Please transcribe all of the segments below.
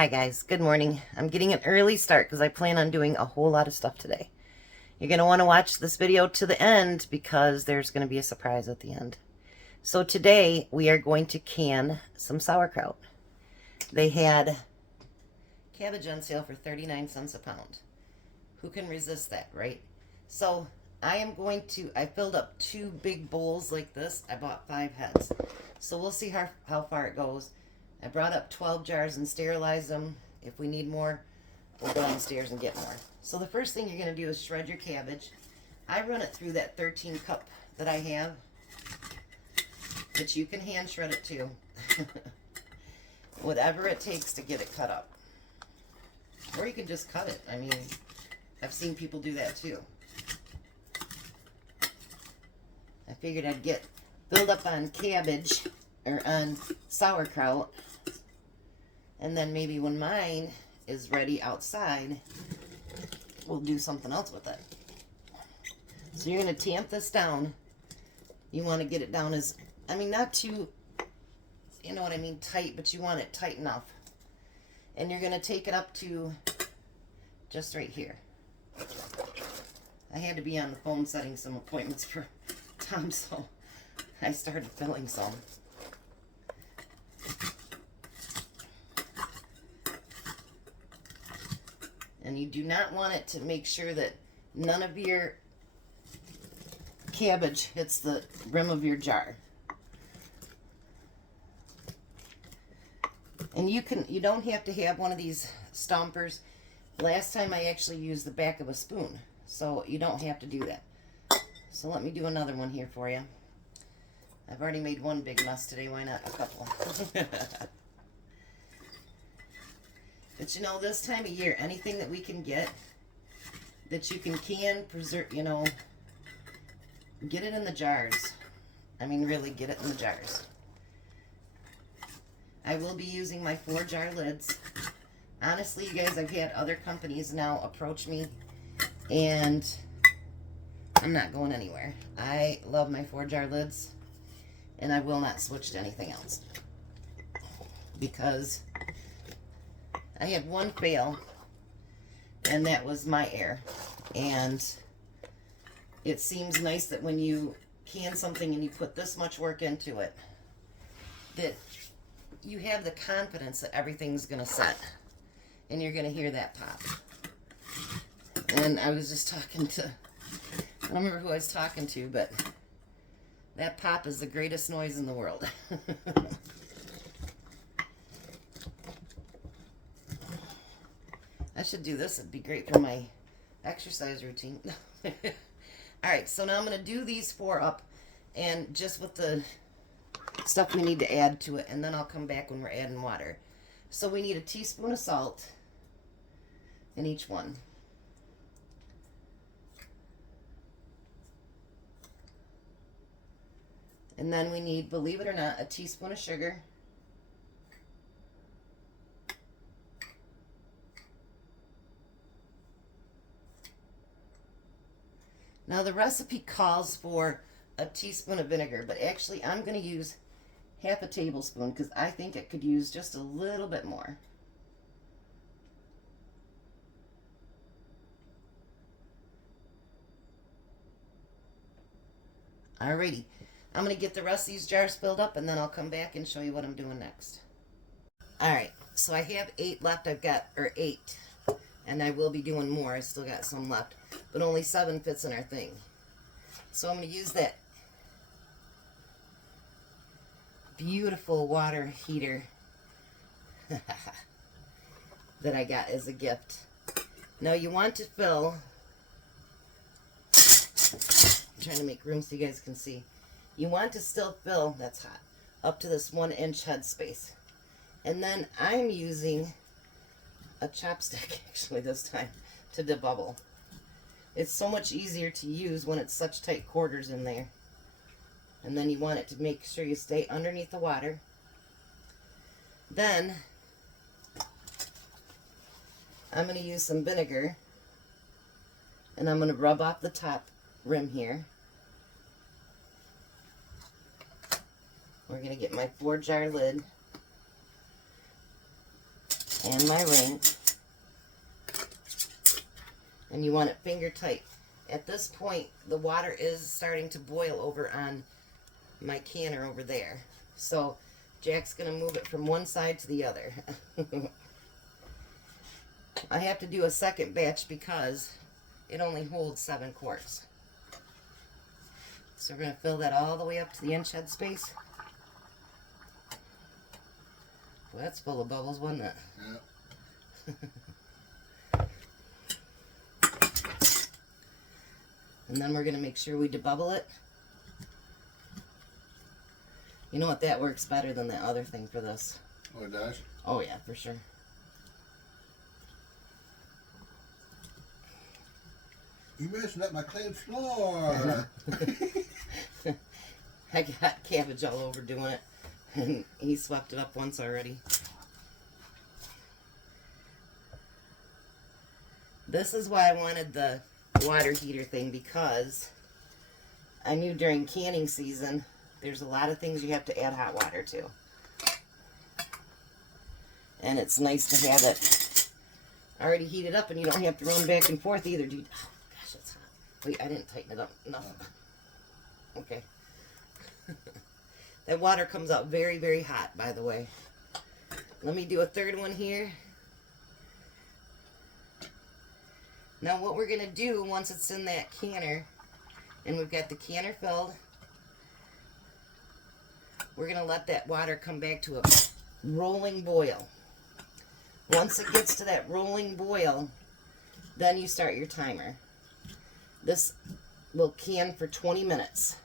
Hi guys, good morning. I'm getting an early start because I plan on doing a whole lot of stuff today. You're going to want to watch this video to the end because there's going to be a surprise at the end. So today we are going to can some sauerkraut. They had cabbage on sale for 39 cents a pound. Who can resist that, right? So I filled up 2 big bowls like this. I bought 5 heads. So we'll see how far it goes. I brought up 12 jars and sterilized them. If we need more, we'll go downstairs and get more. So the first thing you're going to do is shred your cabbage. I run it through that 13 cup that I have, but you can hand shred it too. Whatever it takes to get it cut up. Or you can just cut it. I mean, I've seen people do that too. I figured I'd get filled up on cabbage or on sauerkraut, and then maybe when mine is ready outside, we'll do something else with it. So you're going to tamp this down. You want to get it down as, I mean, not too, you know what I mean, tight, but you want it tight enough. And you're going to take it up to just right here. I had to be on the phone setting some appointments for Tom, so I started filling some. And you do not want it to make sure that none of your cabbage hits the rim of your jar. And you don't have to have one of these stompers. Last time I actually used the back of a spoon, so you don't have to do that. So let me do another one here for you. I've already made one big mess today, why not a couple? But you know, this time of year, anything that we can get that you can preserve, you know, get it in the jars. I mean, really get it in the jars. I will be using my forjar lids. Honestly, you guys, I've had other companies now approach me, and I'm not going anywhere. I love my forjar lids, and I will not switch to anything else. Because I had one fail, and that was my air. And it seems nice that when you can something and you put this much work into it, that you have the confidence that everything's going to set. And you're going to hear that pop. And I was just talking to, I don't remember who I was talking to, but that pop is the greatest noise in the world. I should do this. It'd be great for my exercise routine. Alright, so now I'm going to do these 4 up, and just with the stuff we need to add to it, and then I'll come back when we're adding water. So we need a teaspoon of salt in each one. And then we need, believe it or not, a teaspoon of sugar. Now the recipe calls for a teaspoon of vinegar, but actually I'm going to use half a tablespoon because I think it could use just a little bit more. Alrighty, I'm going to get the rest of these jars filled up, and then I'll come back and show you what I'm doing next. Alright, so I have 8 left. I've got, or 8, and I will be doing more. I still got some left, but only 7 fits in our thing. So I'm going to use that beautiful water heater that I got as a gift. Now you want to fill, I'm trying to make room so you guys can see. You want to still fill, that's hot, up to this 1-inch head space. And then I'm using a chopstick actually this time to debubble. It's so much easier to use when it's such tight quarters in there. And then you want it to make sure you stay underneath the water. Then I'm going to use some vinegar, and I'm going to rub off the top rim here. We're going to get my 4-jar lid. and my ring. And you want it finger tight. At this point, the water is starting to boil over on my canner over there. So Jack's going to move it from one side to the other. I have to do a second batch because it only holds 7 quarts. So we're going to fill that all the way up to the inch head space. Well, that's full of bubbles, wasn't it? Yeah. And then we're going to make sure we debubble it. You know what? That works better than the other thing for this. Oh, it does? Oh, yeah, for sure. You messing up my clay floor. I got cabbage all over doing it, and he swept it up once already. This is why I wanted the water heater thing, because I knew during canning season there's a lot of things you have to add hot water to. And it's nice to have it already heated up and you don't have to run back and forth either, dude. Oh, gosh, it's hot. Wait, I didn't tighten it up enough. Okay. That water comes out very, very hot, by the way. Let me do a third one here. Now what we're going to do once it's in that canner, and we've got the canner filled, we're going to let that water come back to a rolling boil. Once it gets to that rolling boil, then you start your timer. This will can for 20 minutes.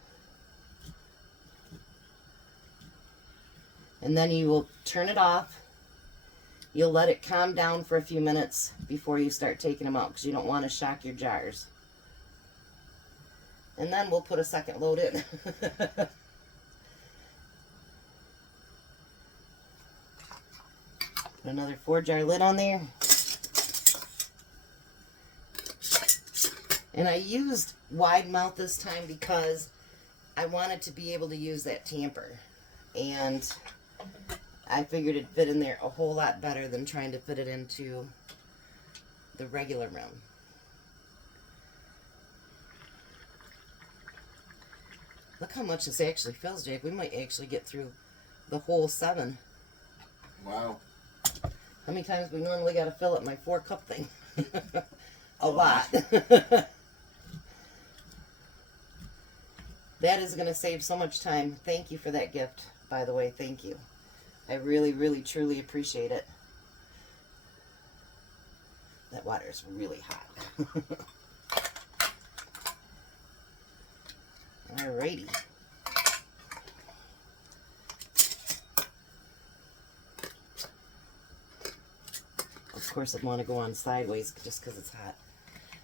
And then you will turn it off. You'll let it calm down for a few minutes before you start taking them out, because you don't want to shock your jars. And then we'll put a second load in. Put another 4-jar lid on there. And I used wide mouth this time because I wanted to be able to use that tamper. And I figured it'd fit in there a whole lot better than trying to fit it into the regular rim. Look how much this actually fills, Jake. We might actually get through the whole 7. Wow. How many times we normally got to fill up my 4-cup thing? A lot. That is going to save so much time. Thank you for that gift, by the way. Thank you. I really, really, truly appreciate it. That water is really hot. Alrighty. Of course, I'd want to go on sideways just because it's hot.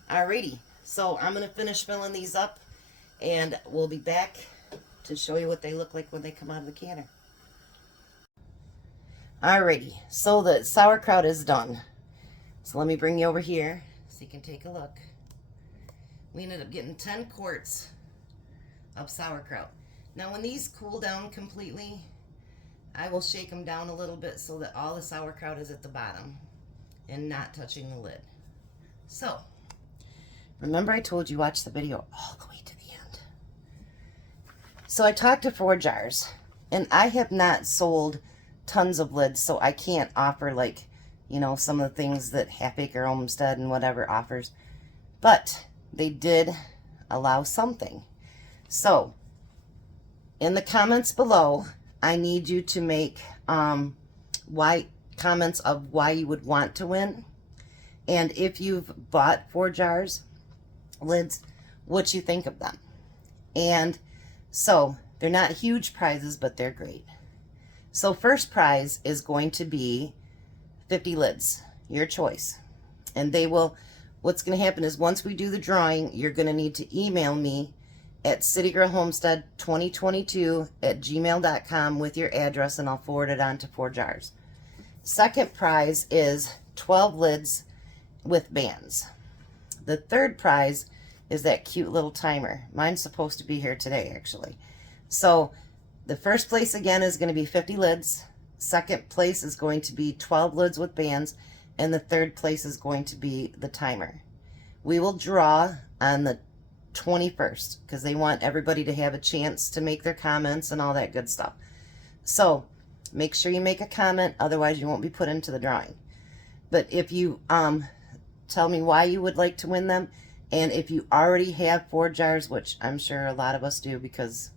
Alrighty. So I'm going to finish filling these up, and we'll be back to show you what they look like when they come out of the canner. Alrighty, so the sauerkraut is done. So let me bring you over here so you can take a look. We ended up getting 10 quarts of sauerkraut. Now when these cool down completely, I will shake them down a little bit so that all the sauerkraut is at the bottom and not touching the lid. So, remember I told you watch the video all the way to the end. So I talked to Forjars, and I have not sold tons of lids, so I can't offer, like, you know, some of the things that Half Acre Homestead and whatever offers, but they did allow something. So in the comments below, I need you to make comments of why you would want to win, and if you've bought Forjars lids, what you think of them. And so they're not huge prizes, but they're great. So first prize is going to be 50 lids, your choice. And they will, what's going to happen is once we do the drawing, you're going to need to email me at citygirlhomestead2022@gmail.com with your address, and I'll forward it on to Forjars. Second prize is 12 lids with bands. The third prize is that cute little timer. Mine's supposed to be here today, actually. So the first place again is going to be 50 lids. second place is going to be 12 lids with bands, and the third place is going to be the timer. We will draw on the 21st because they want everybody to have a chance to make their comments and all that good stuff. So make sure you make a comment, otherwise you won't be put into the drawing. But if you tell me why you would like to win them, and if you already have forjars, which I'm sure a lot of us do because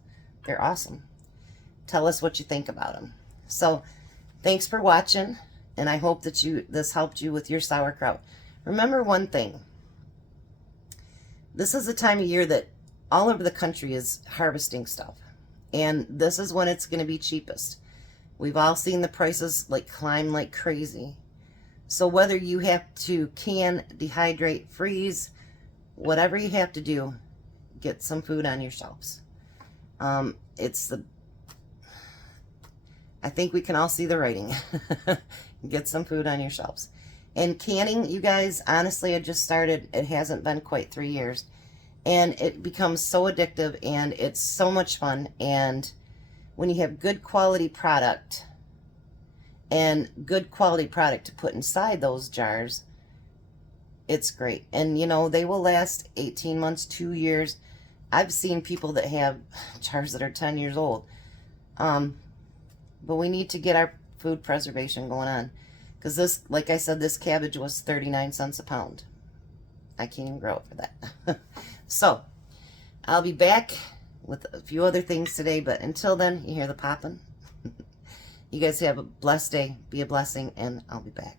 they're awesome, tell us what you think about them. So thanks for watching, and I hope that this helped you with your sauerkraut. Remember one thing. This is the time of year that all over the country is harvesting stuff. And this is when it's going to be cheapest. We've all seen the prices like climb like crazy. So whether you have to can, dehydrate, freeze, whatever you have to do, get some food on your shelves. I think we can all see the writing. Get some food on your shelves. And canning, you guys, honestly, I just started. It hasn't been quite 3 years. And it becomes so addictive, and it's so much fun. And when you have good quality product, and good quality product to put inside those jars, it's great. And, you know, they will last 18 months, 2 years. I've seen people that have jars that are 10 years old. But we need to get our food preservation going on. Because this, like I said, this cabbage was 39 cents a pound. I can't even grow it for that. So, I'll be back with a few other things today. But until then, you hear the popping. You guys have a blessed day. Be a blessing. And I'll be back.